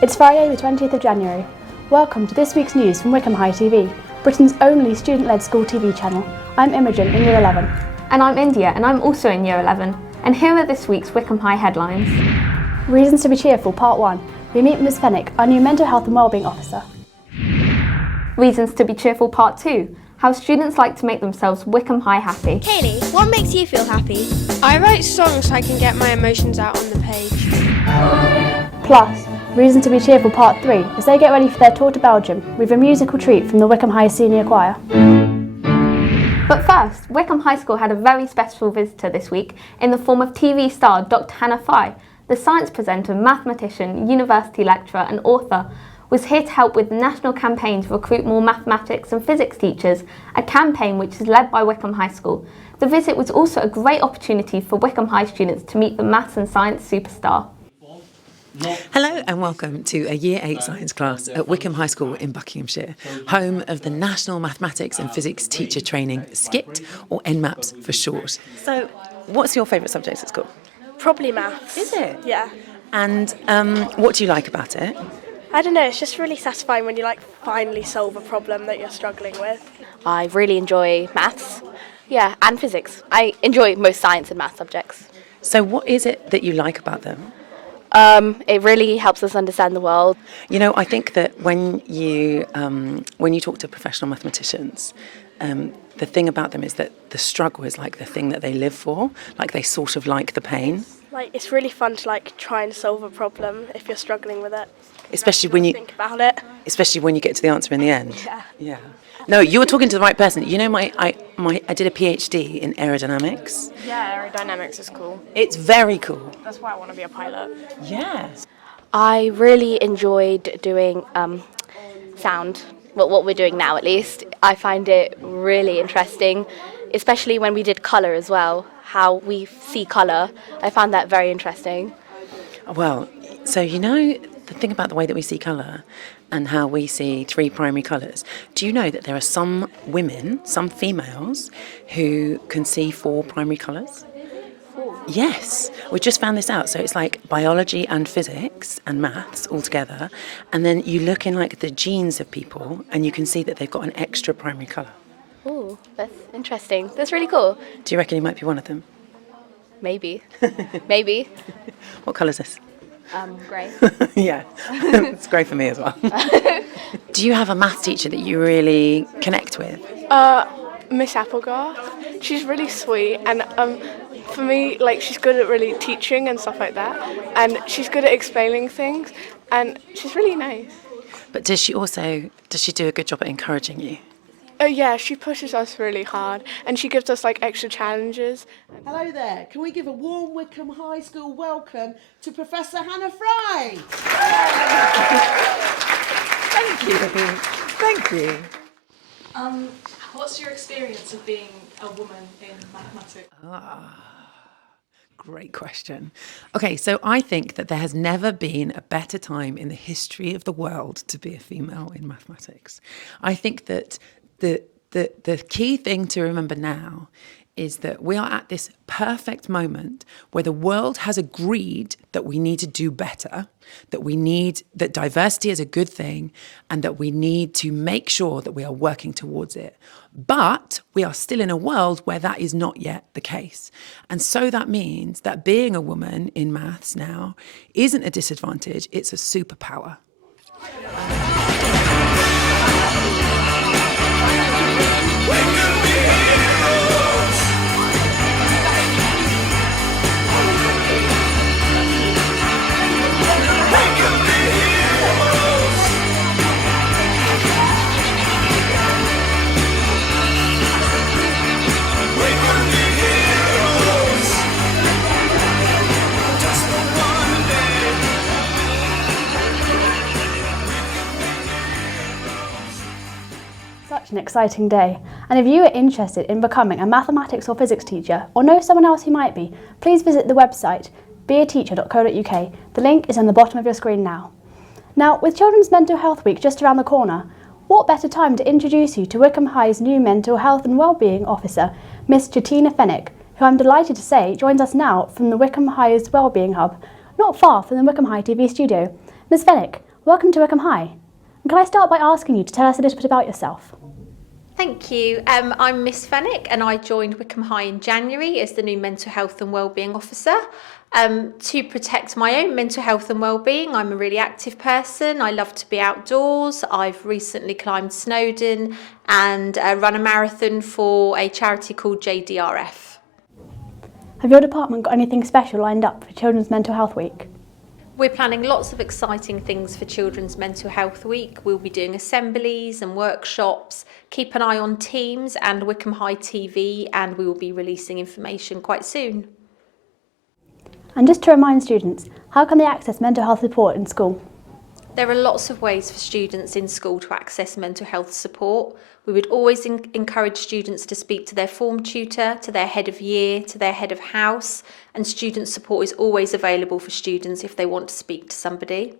It's Friday the 20th of January. Welcome to this week's news from Wycombe High TV, Britain's only student-led school TV channel. I'm Imogen in Year 11. And I'm India, and I'm also in Year 11. And here are this week's Wickham High headlines. Reasons to be cheerful, Part 1. We meet Ms Fennick, our new Mental Health and Wellbeing Officer. Reasons to be cheerful, Part 2. How students like to make themselves Wickham High happy. Kaylee, what makes you feel happy? I write songs so I can get my emotions out on the page. Plus, Reason to be cheerful, Part 3. As they get ready for their tour to Belgium, with a musical treat from the Wickham High Senior Choir. But first, Wickham High School had a very special visitor this week in the form of TV star Dr. Hannah Fry. The science presenter, mathematician, university lecturer and author was here to help with the national campaign to recruit more mathematics and physics teachers, a campaign which is led by Wycombe High School. The visit was also a great opportunity for Wycombe High students to meet the maths and science superstar. Hello and welcome to a Year 8 science class at Wycombe High School in Buckinghamshire, home of the National Mathematics and Physics Teacher Training, SKIT, or NMAPS for short. So, what's your favourite subject at school? Probably maths. Is it? Yeah. And what do you like about it? I don't know, it's just really satisfying when you finally solve a problem that you're struggling with. I really enjoy maths, and physics. I enjoy most science and maths subjects. So what is it that you like about them? It really helps us understand the world. You know, I think that when you talk to professional mathematicians, the thing about them is that the struggle is like the thing that they live for, like they sort of like the pain. It's really fun to try and solve a problem if you're struggling with it. Especially when you think about it. Especially when you get to the answer in the end. Yeah. Yeah. No, you were talking to the right person. You know, I did a PhD in aerodynamics. Yeah, aerodynamics is cool. It's very cool. That's why I want to be a pilot. Yes. I really enjoyed doing sound, what we're doing now at least. I find it really interesting, especially when we did colour as well, how we see colour. I found that very interesting. Well, so you know the thing about the way that we see colour and how we see three primary colours, do you know that there are some women, some females, who can see four primary colours? Yes, we just found this out. So it's like biology and physics and maths all together, and then you look in the genes of people and you can see that they've got an extra primary colour. Oh, that's interesting. That's really cool. Do you reckon you might be one of them? Maybe. Maybe. What colour's this? Grey. Yeah, it's grey for me as well. Do you have a math teacher that you really connect with? Miss Applegarth. She's really sweet and for me, she's good at really teaching and stuff like that, and she's good at explaining things, and she's really nice. But does she do a good job at encouraging you? Yeah, she pushes us really hard, and she gives us extra challenges. Hello there. Can we give a warm Wycombe High School welcome to Professor Hannah Fry? Thank you. Thank you. What's your experience of being a woman in mathematics? Great question. Okay, so I think that there has never been a better time in the history of the world to be a female in mathematics. I think that the key thing to remember now is that we are at this perfect moment where the world has agreed that we need to do better, that diversity is a good thing, and that we need to make sure that we are working towards it. But we are still in a world where that is not yet the case. And so that means that being a woman in maths now isn't a disadvantage, it's a superpower. Such an exciting day. And if you are interested in becoming a mathematics or physics teacher, or know someone else who might be, please visit the website beateacher.co.uk. The link is on the bottom of your screen now. Now, with Children's Mental Health Week just around the corner, what better time to introduce you to Wickham High's new Mental Health and Wellbeing Officer, Miss Jatina Fennick, who I'm delighted to say joins us now from the Wickham High's Wellbeing Hub, not far from the Wickham High TV studio. Ms Fennick, welcome to Wickham High. And can I start by asking you to tell us a little bit about yourself? Thank you. I'm Miss Fennick and I joined Wickham High in January as the new Mental Health and Wellbeing Officer. To protect my own mental health and wellbeing, I'm a really active person. I love to be outdoors. I've recently climbed Snowdon and run a marathon for a charity called JDRF. Have your department got anything special lined up for Children's Mental Health Week? We're planning lots of exciting things for Children's Mental Health Week. We'll be doing assemblies and workshops. Keep an eye on Teams and Wycombe High TV, and we will be releasing information quite soon. And just to remind students, how can they access mental health support in school? There are lots of ways for students in school to access mental health support. We would always encourage students to speak to their form tutor, to their head of year, to their head of house, and student support is always available for students if they want to speak to somebody.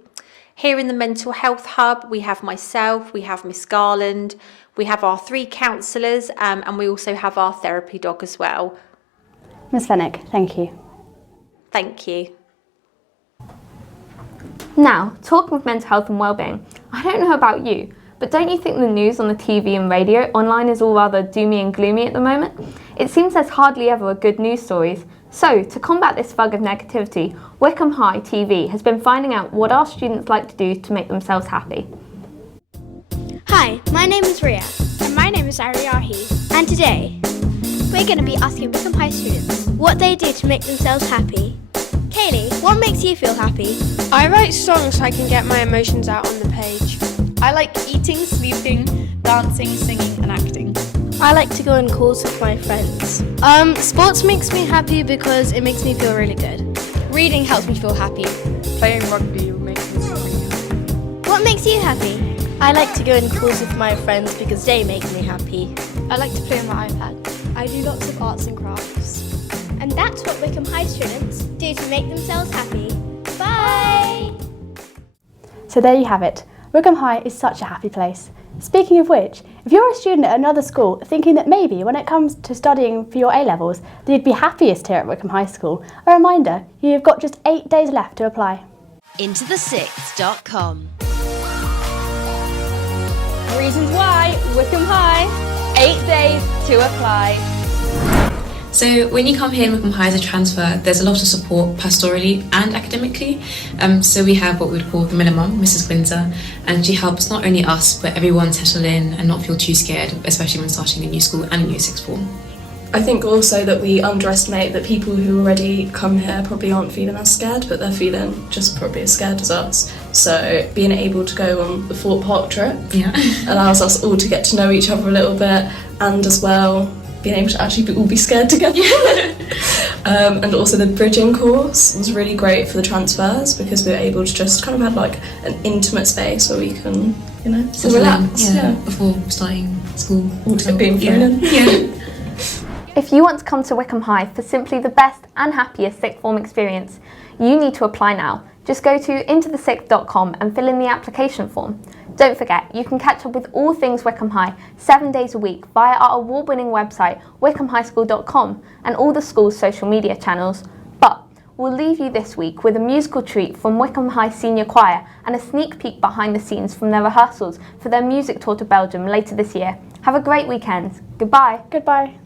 Here in the Mental Health Hub, we have myself, we have Miss Garland, we have our 3 counsellors, and we also have our therapy dog as well. Miss Fennick, thank you. Thank you. Now, talking of mental health and wellbeing, I don't know about you, but don't you think the news on the TV and radio online is all rather doomy and gloomy at the moment? It seems there's hardly ever good news stories. So, to combat this fog of negativity, Wycombe High TV has been finding out what our students like to do to make themselves happy. Hi, my name is Ria. And my name is Ariyahi. And today, we're going to be asking Wickham High students what they do to make themselves happy. Kaylee, what makes you feel happy? I write songs so I can get my emotions out on the page. I like eating, sleeping, dancing, singing and acting. I like to go on calls with my friends. Sports makes me happy because it makes me feel really good. Reading helps me feel happy. Playing rugby makes me really happy. What makes you happy? I like to go on calls with my friends because they make me happy. I like to play on my iPad. I do lots of arts and crafts. And that's what Wickham High students do to make themselves happy. Bye! So there you have it. Wickham High is such a happy place. Speaking of which, if you're a student at another school thinking that maybe when it comes to studying for your A-levels that you'd be happiest here at Wickham High School, a reminder, you've got just 8 days left to apply. IntoThe6.com. Reasons why, Wickham High, 8 days to apply. So when you come here in Wickham High as a transfer, there's a lot of support pastorally and academically. So we have what we'd call the minimum, Mrs. Windsor, and she helps not only us but everyone settle in and not feel too scared, especially when starting a new school and a new sixth form. I think also that we underestimate that people who already come here probably aren't feeling as scared, but they're feeling just probably as scared as us. So being able to go on the Fort Park trip allows us all to get to know each other a little bit, and as well being able to actually all be scared together. And also the bridging course was really great for the transfers because we were able to just kind of have like an intimate space where we can, you know, relax. Before starting school. Being thrown in. If you want to come to Wickham High for simply the best and happiest sixth form experience, you need to apply now. Just go to IntoThe6.com and fill in the application form. Don't forget, you can catch up with all things Wickham High 7 days a week via our award-winning website, wickhamhighschool.com, and all the school's social media channels. But we'll leave you this week with a musical treat from Wickham High Senior Choir and a sneak peek behind the scenes from their rehearsals for their music tour to Belgium later this year. Have a great weekend. Goodbye. Goodbye.